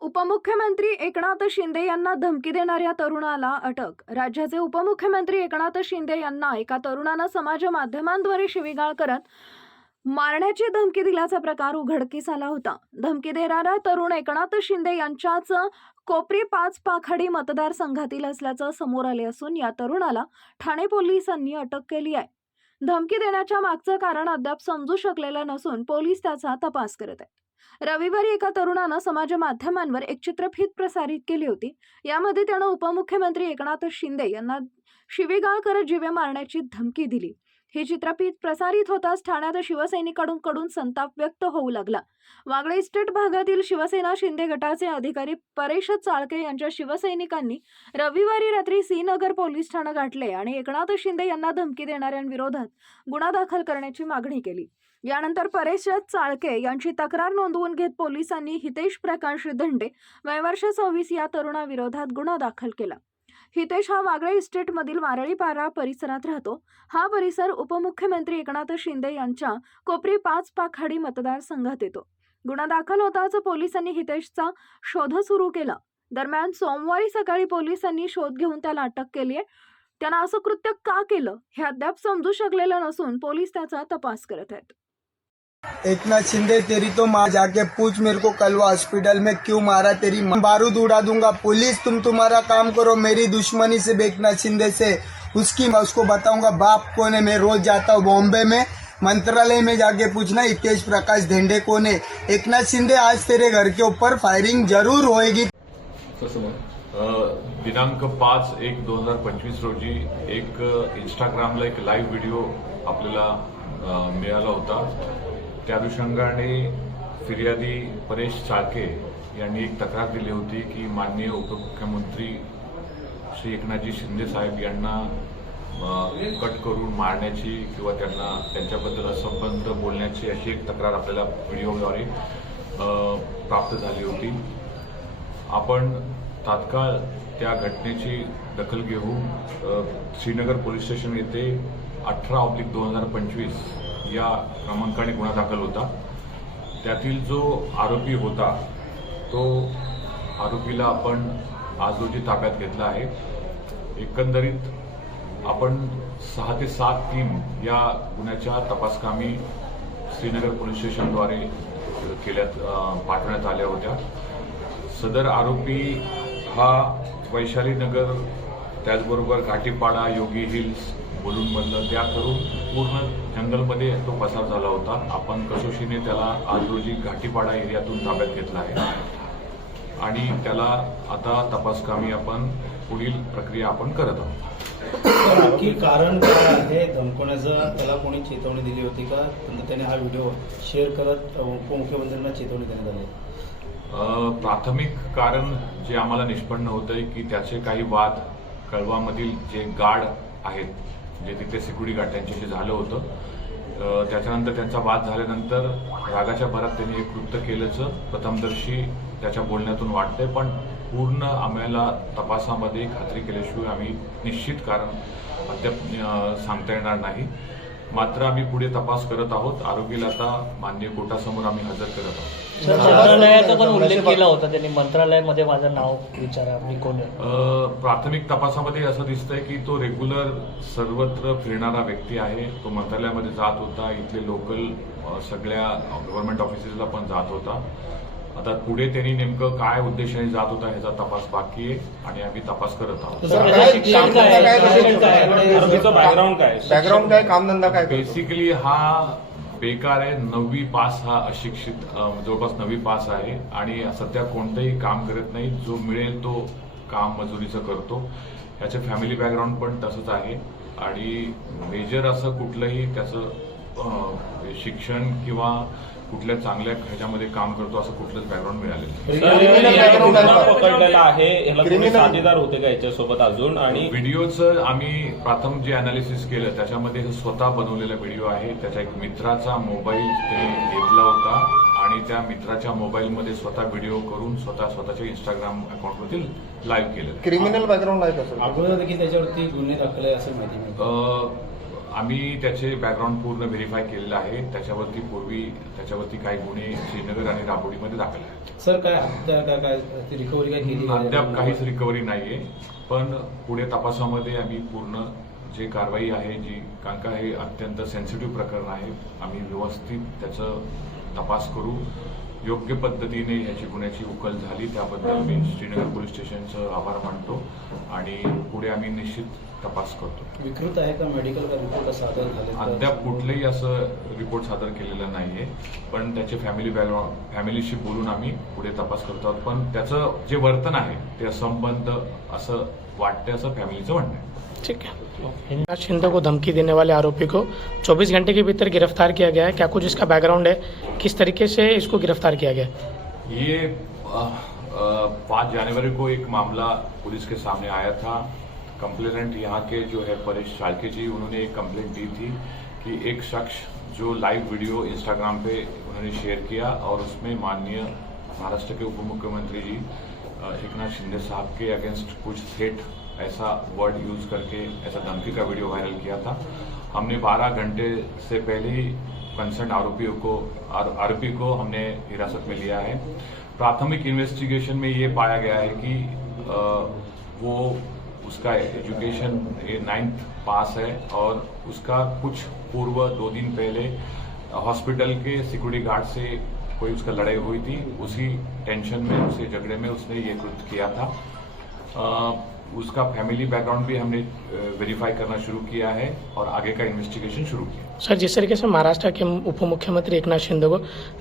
उपमुख्यमंत्री एकनाथ शिंदे यांना धमकी देणाऱ्या तरुणाला अटक. राज्याचे उपमुख्यमंत्री एकनाथ शिंदे यांना एका तरुणानं समाज माध्यमांद्वारे शिवीगाळ करत मारण्याची धमकी दिल्याचा प्रकार उघडकीस आला होता. धमकी देणारा तरुण एकनाथ शिंदे यांच्याच कोपरी पाच पाखाडी मतदारसंघातील असल्याचं समोर आले असून या तरुणाला ठाणे पोलिसांनी अटक केली आहे. धमकी देण्याच्या मागचं कारण अद्याप समजू शकलेलं नसून पोलीस त्याचा तपास करत आहेत. रविवारी एका तरुणानं समाज माध्यमांवर एक चित्रफित प्रसारित केली होती. यामध्ये त्यानं उपमुख्यमंत्री एकनाथ शिंदे यांना शिवीगाळ करत जीवे मारण्याची धमकी दिली. ही चित्रफित प्रसारित होताच ठाण्यात शिवसैनिकांकडून कडून संताप व्यक्त होऊ लागला. वागळे इस्टेट भागातील शिवसेना शिंदे गटाचे अधिकारी परेश चाळके यांच्या शिवसैनिकांनी रविवारी रात्री श्रीनगर पोलीस ठाणं गाठले आणि एकनाथ शिंदे यांना धमकी देणाऱ्यांविरोधात गुन्हा दाखल करण्याची मागणी केली. यानंतर परेश चाळके यांची तक्रार नोंदवून घेत पोलिसांनी हितेश प्रकाश धंडे वयवर्ष सव्वीस या तरुणाविरोधात गुन्हा दाखल केला. हितेश हा वागळे इस्टेटमधील वारळीपारा परिसरात राहतो. हा परिसर उपमुख्यमंत्री एकनाथ शिंदे यांच्या कोपरी पाच पाखाडी मतदारसंघात येतो. गुन्हा दाखल होताच पोलिसांनी हितेशचा शोध सुरू केला. दरम्यान सोमवारी सकाळी पोलिसांनी शोध घेऊन त्याला अटक केली आहे. त्यानं असं कृत्य का केलं हे अद्याप समजू शकलेलं नसून पोलीस त्याचा तपास करत आहेत. एक नाथ शिंदे तेरी तो माँ जाके पूछ मेरे को कलवा हॉस्पिटल में क्यों मारा तेरी माँ। बारूद उड़ा दूँगा। पुलिस तुम तुम्हारा काम करो। मेरी दुश्मनी से एकनाथ शिंदे से उसकी मैं उसको बताऊँगा बाप कौन है? मैं रोज जाता हूँ बॉम्बे में। मंत्रालय में जाके पूछना हितेश प्रकाश धेंडे कौन है? एकनाथ शिंदे आज तेरे घर के ऊपर फायरिंग ज़रूर होएगी। अ, दिनांक पाच एक दोन हज़ार पंचवीस रोजी एक इंस्टाग्रामला एक लाईव्ह व्हिडिओ आपल्याला मिळाला होता. त्या अनुषंगाने फिर्यादी परेश चाळके यांनी एक तक्रार दिली होती की माननीय उपमुख्यमंत्री श्री एकनाथजी शिंदे साहेब यांना कट करून मारण्याची किंवा त्यांना त्यांच्याबद्दल असंबंध बोलण्याची अशी एक तक्रार आपल्याला व्हिडिओद्वारे प्राप्त झाली होती. आपण तात्काळ त्या घटनेची दखल घेऊन श्रीनगर पोलीस स्टेशन येथे अठरा ऑब्लिक दोन हजार पंचवीस या क्रमांकाने गुन्हा दाखल होता. त्यातील जो आरोपी होता तो आरोपीला आपण आज रोजी ताब्यात घेतला आहे. एकंदरीत आपण सहा ते सात टीम या गुन्ह्याच्या तपासकामी श्रीनगर पोलीस स्टेशनद्वारे केल्यात पाठवण्यात आल्या होत्या. सदर आरोपी हा वैशाली नगर त्याचबरोबर घाटीपाडा योगी हिल्स मुलुंडमधलं त्या करून पूर्ण जंगलमध्ये तो पसार झाला होता. आपण कसोशीने त्याला आज रोजी घाटीपाडा एरियातून ताब्यात घेतला आहे. आणि त्याला आता तपासकामी आपण पुढील प्रक्रिया आपण करत आहोत. नक्की कारण काय आहे? धमकवण्याचं त्याला कोणी चेतवणी दिली होती का? नंतर त्याने हा व्हिडिओ शेअर करत उपमुख्यमंत्र्यांना चेतवणी देण्यात आली. प्राथमिक कारण जे आम्हाला निष्पन्न होतंय की त्याचे काही वाद कळवामधील जे गार्ड आहेत जे तिथे सिक्युरिटी गार्ड त्यांच्याशी झालं होतं त्याच्यानंतर त्यांचा वाद झाल्यानंतर रागाच्या भरात त्यांनी हे कृत्य केल्याचं प्रथमदर्शी त्याच्या बोलण्यातून वाटतंय पण पूर्ण आम्हाला तपासामध्ये खात्री केल्याशिवाय आम्ही निश्चित कारण अद्याप सांगता येणार नाही. मात्र आम्ही पुढे तपास करत आहोत. आरोग्याला आता मान्य कोर्टासमोर आम्ही हजर करत आहोत. सर मंत्रालयाचा पण उल्लेख केला होता त्यांनी. मंत्रालयामध्ये माझं नाव विचारा मी कोण प्राथमिक तपासामध्ये असं दिसतंय की तो रेग्युलर सर्वत्र फिरणारा व्यक्ती आहे. तो मंत्रालयामध्ये जात होता. इथले लोकल सगळ्या गव्हर्नमेंट ऑफिसेसला पण जात होता. आता पुढे त्यांनी नेमकं काय उद्देशाने जात होता ह्याचा तपास बाकी आहे आणि आम्ही तपास करत आहोत. बॅकग्राऊंड काय आहे? बॅकग्राऊंड काय कामधंदा काय? बेसिकली हा बेकार आहे नववी पास हा अशिक्षित जवळपास नववी पास आहे आणि सध्या कोणतंही काम करत नाही. जो मिळेल तो काम मजुरीचं करतो. याचं फॅमिली बॅकग्राऊंड पण तसंच आहे. आणि मेजर असं कुठलंही त्याचं शिक्षण किंवा कुठल्या चांगल्या ह्याच्यामध्ये काम करतो असं कुठलंच बॅकग्राऊंड मिळालेलं आहे. साथीदार होते का याच्यासोबत अजून? आणि व्हिडिओचं आम्ही प्रथम जे अनालिसिस केलं त्याच्यामध्ये हे स्वतः बनवलेला व्हिडिओ आहे त्याच्या एक मित्राचा मोबाईल त्यांनी घेतला होता. आणि त्या मित्राच्या मोबाईलमध्ये स्वतः व्हिडिओ करून स्वतः स्वतःच्या इंस्टाग्राम अकाउंटवरती लाईव्ह केलं. क्रिमिनल बॅकग्राऊंड आहे का सर अगोदर देखील त्याच्यावरती गुन्हे दाखल आहे असं माहिती आम्ही त्याचे बॅकग्राऊंड पूर्ण व्हेरीफाय केलेलं आहे. त्याच्यावरती पूर्वी त्याच्यावरती काही गुन्हे श्रीनगर आणि राबोडीमध्ये दाखल आहेत. सर काय रिकव्हरी काय केली अद्याप काहीच रिकव्हरी नाहीये. पण पुढे तपासामध्ये आम्ही पूर्ण जे कारवाई आहे जी कारण का हे अत्यंत सेन्सिटिव्ह प्रकरण आहे आम्ही व्यवस्थित त्याचं तपास करू. योग्य पद्धतीने ह्याची गुन्ह्याची उकल झाली त्याबद्दल मी श्रीनगर पोलीस स्टेशनचं आभार मानतो आणि पुढे आम्ही निश्चित तपास करतो. विकृत आहे का मेडिकल का रिपोर्ट सादर झाले? अद्याप कुठलंही असं रिपोर्ट सादर केलेला नाहीये पण त्याचे फॅमिली बॅकग्राऊंड फॅमिलीशी बोलून आम्ही पुढे तपास करतो आहोत. पण त्याचं जे वर्तन आहे ते असंबद्ध असं वाटतं असं फॅमिलीचं म्हणणं आहे. ठीक है। एकनाथ शिंदे को धमकी देने वाले आरोपी को 24 घंटे के भीतर गिरफ़्तार किया गया है। क्या कुछ इसका बैकग्राउंड है? किस तरीके से इसको गिरफ़्तार किया गया? ये पाँच जनवरी को एक मामला पुलिस के सामने आया था। कंप्लेनेंट यहाँ के जो है परेश चालके जी, उन्होंने एक कंप्लेंट दी थी कि एक शख्स जो लाइव वीडियो इंस्टाग्राम पे उन्होंने शेयर किया और उसमें माननीय महाराष्ट्र के उप मुख्यमंत्री जी एक एकनाथ शिंदे साहब के अगेंस्ट कुछ थ्रेट ऐसा वर्ड यूज़ करके ऐसा धमकी का वीडियो वायरल किया था। हमने 12 घंटे से पहले ही कंसर्न आरोपियों को आरोपी को हमने हिरासत में लिया है। प्राथमिक इन्वेस्टिगेशन में ये पाया गया है कि अ, वो उसका एजुकेशन नाइन्थ पास है और उसका कुछ पूर्व दो दिन पहले हॉस्पिटल के सिक्योरिटी गार्ड से कोई उसका लड़ाई हुई थी उसी टेंशन में उसे झगड़े में उसने ये कृत्य किया था। अ, उसका फैमिली बैकग्राउंड भी हमने वेरीफाई करना शुरू किया है और आगे का इन्वेस्टिगेशन शुरू किया सर जिस तरीके से महाराष्ट्र के उप मुख्यमंत्री एक नाथ शिंदे को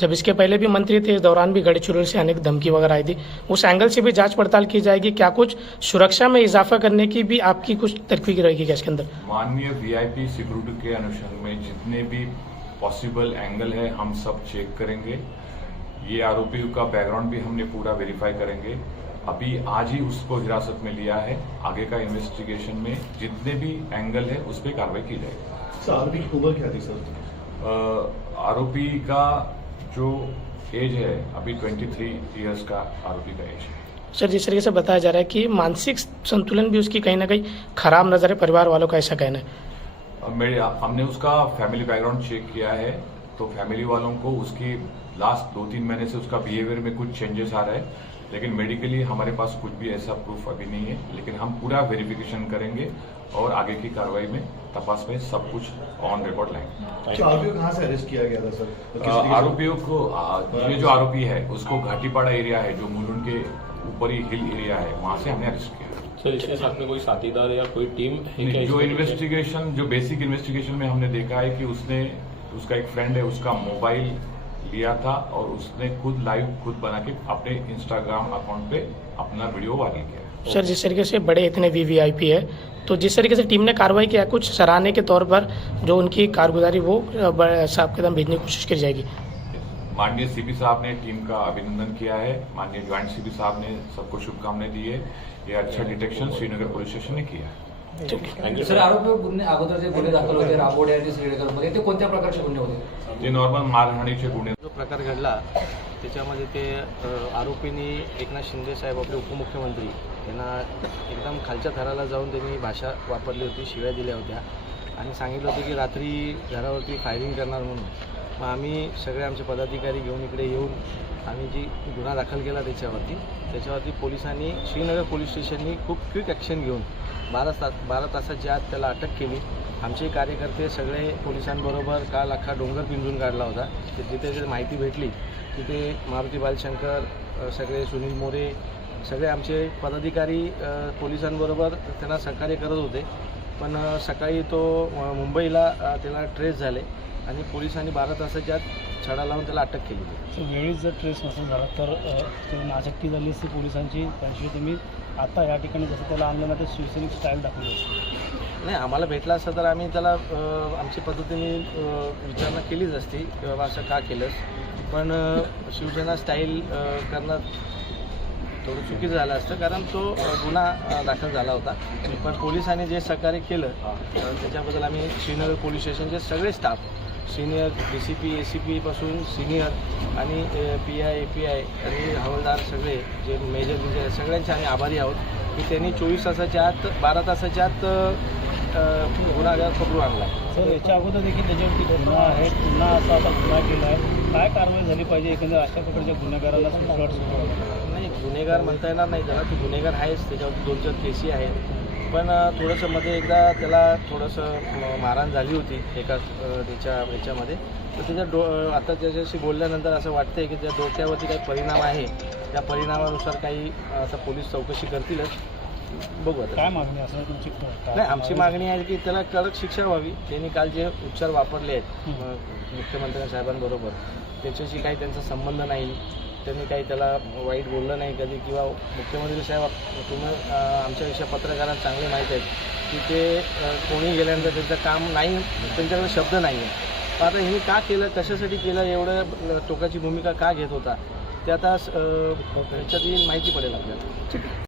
जब इसके पहले भी मंत्री थे इस दौरान भी गढ़चिरोली से अनेक धमकी वगैरह आई थी उस एंगल से भी जाँच पड़ताल की जाएगी। क्या कुछ सुरक्षा में इजाफा करने की भी आपकी कुछ तरफी रहेगी क्या इसके अंदर? माननीय वीआईपी सिक्योरिटी के अनुसंधान में जितने भी पॉसिबल एंगल है हम सब चेक करेंगे। ये आरोपी का बैकग्राउंड भी हमने पूरा वेरीफाई करेंगे। अभी आज ही उसको हिरासत में लिया है। आगे का इन्वेस्टिगेशन में जितने भी एंगल है उस पर कार्रवाई की जाएगी। सर आरोपी की उम्र क्या थी सर? आरोपी का जो एज है अभी 23 इयर्स का आरोपी का एज है। सर जिस तरीके से बताया जा रहा है कि मानसिक संतुलन भी उसकी कहीं ना कहीं खराब नज़र है परिवार वालों का ऐसा कहना है। मेरे हमने उसका फैमिली बैकग्राउंड चेक किया है तो फैमिली वालों को उसकी लास्ट दो तीन महीने से उसका बिहेवियर में कुछ चेंजेस आ रहे हैं। लेकिन मेडिकली हमारे पास कुछ भी ऐसा प्रूफ अभी नहीं है लेकिन हम पूरा वेरिफिकेशन करेंगे और आगे की कार्रवाई में तपास में सब कुछ ऑन रिकॉर्ड लाएँगे। तो आरोपी कहाँ से अरेस्ट किया गया था सर? तो आरोपियों को ये जो आरोपी है उसको घाटीपाड़ा एरिया है जो मुलुंड के ऊपरी हिल एरिया है वहाँ से हमने अरेस्ट किया। सर इसके साथ में कोई साथीदार या कोई टीम है क्या जो इन्वेस्टिगेशन जो बेसिक इन्वेस्टिगेशन में हमने देखा है कि उसने उसका एक फ्रेंड है उसका मोबाइल लिया था और उसने खुद लाइव खुद बना के अपने इंस्टाग्राम अकाउंट पे अपना वीडियो वायरल किया सर जिस तरीके से बड़े इतने वीवीआईपी है तो जिस तरीके से टीम ने कार्रवाई किया कुछ सराहने के तौर पर जो उनकी कारगुजारी वो साहब के दम भेजने की कोशिश की जाएगी। माननीय सीपी साहब ने टीम का अभिनंदन किया है। माननीय ज्वाइंट सीपी साहब ने सबको शुभकामनाएँ दी है। ये अच्छा डिटेक्शन श्रीनगर पुलिस स्टेशन ने किया है। सर. आरोपी गुन्हे अगोदर जे गुन्हे दाखल होते राबोडे आणि श्रीनगरमध्ये ते कोणत्या प्रकारचे गुन्हे होते? ते नॉर्मल मारहाणीचे गुन्हे. जो प्रकार घडला त्याच्यामध्ये ते आरोपींनी एकनाथ शिंदे साहेब आपले उपमुख्यमंत्री यांना एकदम खालच्या थराला जाऊन त्यांनी भाषा वापरली होती शिव्या दिल्या होत्या. आणि सांगितलं होतं की रात्री घरावरती फायरिंग करणार म्हणून. मग आम्ही सगळे आमचे पदाधिकारी घेऊन इकडे येऊन आम्ही जी गुन्हा दाखल केला त्याच्यावरती त्याच्यावरती पोलिसांनी श्रीनगर पोलीस स्टेशननी खूप क्विक ॲक्शन घेऊन बारा तास बारा तासाच्या आत त्याला अटक केली. आमचे कार्यकर्ते सगळे पोलिसांबरोबर काल अख्खा डोंगर पिंजून काढला होता. ते जिथे माहिती भेटली तिथे मारुती बालशंकर सगळे सुनील मोरे सगळे आमचे पदाधिकारी पोलिसांबरोबर त्यांना सहकार्य करत होते. पण सकाळी तो मुंबईला त्याला ट्रेस झाले. आणि पोलिसांनी बारा तासाच्या आत छडा लावून त्याला अटक केली. होती वेळीच जर ट्रेस नसेल झाला तर अ, ते नाचक्की झाली असती पोलिसांची त्याशिवाय तुम्ही आता या ठिकाणी जसं त्याला आणलं ना ते शिवसैनिक स्टाईल दाखवली असते. नाही आम्हाला भेटला असता तर आम्ही त्याला अ, आमच्या पद्धतीने अ, विचारणा केलीच असती की बाबा असं का केलंस. पण अ, शिवसेना स्टाईल अ, करणं थोडं चुकीचं झालं असतं कारण तो अ, गुन्हा अ, दाखल झाला होता. पण पोलिसांनी जे सहकार्य केलं अ, त्याच्याबद्दल आम्ही श्रीनगर पोलीस स्टेशनचे सगळे staff senior D C P A C पीपासून senior आणि P I A P I आणि हवालदार सगळे जे मेजर मेजर सगळ्यांचे आम्ही आभारी आहोत की त्यांनी चोवीस तासाच्या आत बारा तासाच्या आत गुन्हागार पकडून आणला आहे सर याच्या अगोदर देखील त्याच्यावरती गुन्हा आहे पुन्हा असा आता गुन्हा केला आहे. काय कारवाई झाली पाहिजे एकंदर अशा प्रकारच्या सुटसुट नाही गुन्हेगार म्हणता येणार नाही. त्याला तो गुन्हेगार आहेच त्याच्यावरती दोन चार केसी आहेत. पण थोडंसं मध्ये एकदा त्याला थोडंसं मारहाण झाली होती एका त्याच्या याच्यामध्ये तर त्याच्या डो आता त्याच्याशी बोलल्यानंतर असं वाटतंय की त्या डोक्यावरती काही परिणाम आहे. त्या परिणामानुसार काही असं पोलीस चौकशी करतीलच. बघू आता. काय मागणी असणार तुमची नाही आमची मागणी आहे? की त्याला कडक शिक्षा व्हावी. त्यांनी काल जे उपचार वापरले आहेत मुख्यमंत्री साहेबांबरोबर त्याच्याशी काही त्यांचा संबंध नाही. त्यांनी काही त्याला वाईट बोललं नाही कधी किंवा मुख्यमंत्री साहेब तुम्ही आमच्याविषयी आमच्यापेक्षा पत्रकारांना चांगले माहीत आहेत की ते कोणी गेल्यानंतर त्यांचं काम नाही त्यांच्याकडे शब्द नाही आहे आता हे का केलं कशासाठी केलं एवढं टोकाची भूमिका का घेत होता? ते आता अ, त्याच्यात माहिती पडेल आपल्याला.